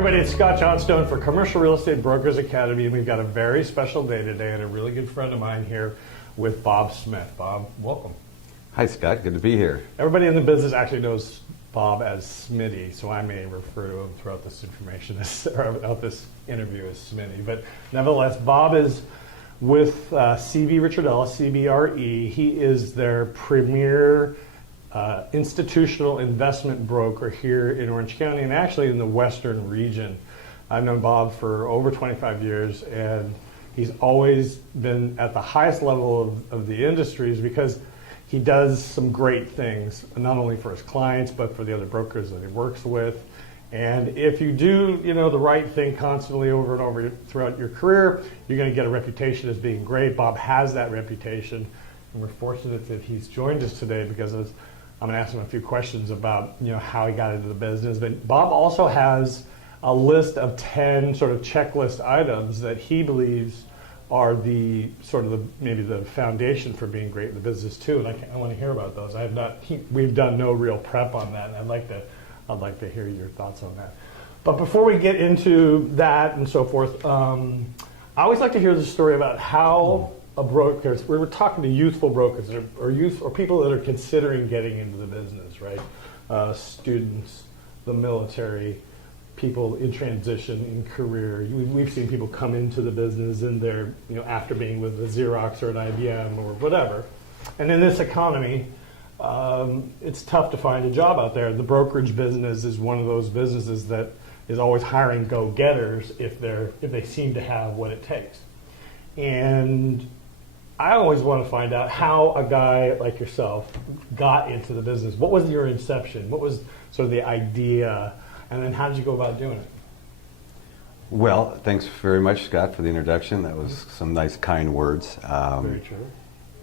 everybody, it's Scott Johnstone for Commercial Real Estate Brokers Academy, and we've got a very special day today and a really good friend of mine here with Bob Smith. Bob, welcome. Hi Scott, good to be here. Everybody in the business actually knows Bob as Smitty, so I may refer to him throughout this information, or throughout this interview as Smitty. But nevertheless, Bob is with CB Richard Ellis, CBRE. He is their premier institutional investment broker here in Orange County and actually in the Western region. I've known Bob for over 25 years, and he's always been at the highest level of the industries because he does some great things, not only for his clients, but for the other brokers that he works with. And if you do, the right thing constantly over and over throughout your career, you're going to get a reputation as being great. Bob has that reputation, and we're fortunate that he's joined us today because I'm going to ask him a few questions about, how he got into the business. But Bob also has a list of 10 sort of checklist items that he believes are maybe the foundation for being great in the business too, and I want to hear about those. We've done no real prep on that, and I'd like to hear your thoughts on that. But before we get into that and so forth, I always like to hear the story about how a broker. We were talking to youthful brokers or people that are considering getting into the business, right? Students, the military, people in transition in career. We've seen people come into the business and they're, after being with a Xerox or an IBM or whatever. And in this economy, it's tough to find a job out there. The brokerage business is one of those businesses that is always hiring go-getters if they seem to have what it takes. And I always want to find out how a guy like yourself got into the business. What was your inception? What was sort of the idea? And then how did you go about doing it? Well, thanks very much, Scott, for the introduction. That was some nice, kind words. Very true.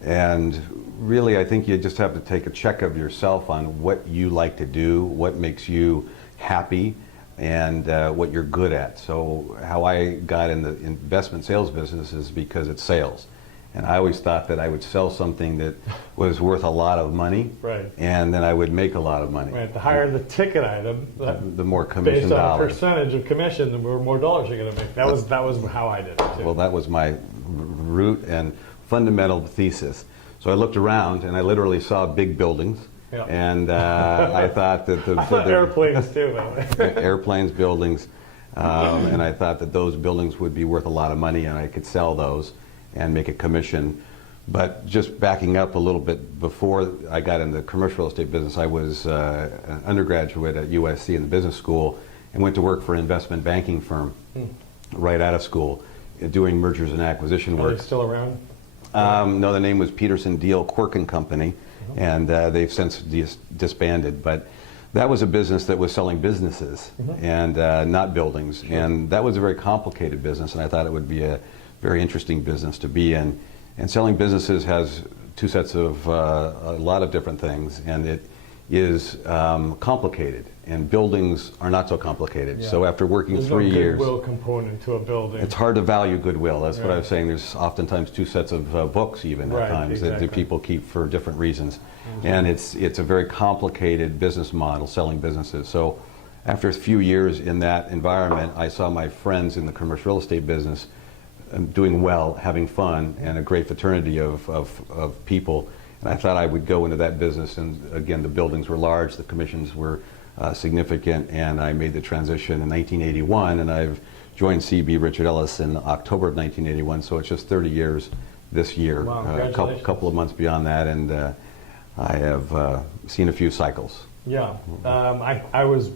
And really, I think you just have to take a check of yourself on what you like to do, what makes you happy, and what you're good at. So how I got in the investment sales business is because it's sales. And I always thought that I would sell something that was worth a lot of money, right, and then I would make a lot of money. Right. The higher the ticket item, the more commission dollars. Based on a percentage of commission, the more dollars you're going to make. That was how I did it too. Well, that was my root and fundamental thesis. So I looked around and I literally saw big buildings, and I thought that I thought airplanes too, by the way. Airplanes, buildings, and I thought that those buildings would be worth a lot of money, and I could sell those and make a commission. But just backing up a little bit, before I got in the commercial real estate business, I was an undergraduate at USC in the business school and went to work for an investment banking firm right out of school, doing mergers and acquisition work. Are they still around? No, the name was Peterson Deal Quirk and Company, and they've since disbanded. But that was a business that was selling businesses and not buildings, and that was a very complicated business, and I thought it would be a very interesting business to be in. And selling businesses has two sets of a lot of different things, and it is complicated. And buildings are not so complicated. Yeah. So after working 3 years, there's no goodwill component to a building. It's hard to value goodwill. That's what I was saying. There's oftentimes two sets of books, even at times, that people keep for different reasons. And it's a very complicated business model, selling businesses. So after a few years in that environment, I saw my friends in the commercial real estate business doing well, having fun, and a great fraternity of people. And I thought I would go into that business, and again, the buildings were large, the commissions were significant, and I made the transition in 1981, and I've joined CB Richard Ellis in October of 1981, so it's just 30 years this year. Wow, a couple of months beyond that, and I have seen a few cycles. Yeah, I was,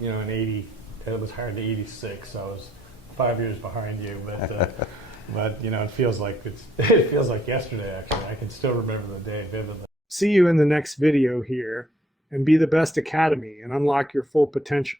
in 80, it was hired in 86, so I was 5 years behind you, but it feels like yesterday. Actually, I can still remember the day vividly. See you in the next video here, and be the best academy and unlock your full potential.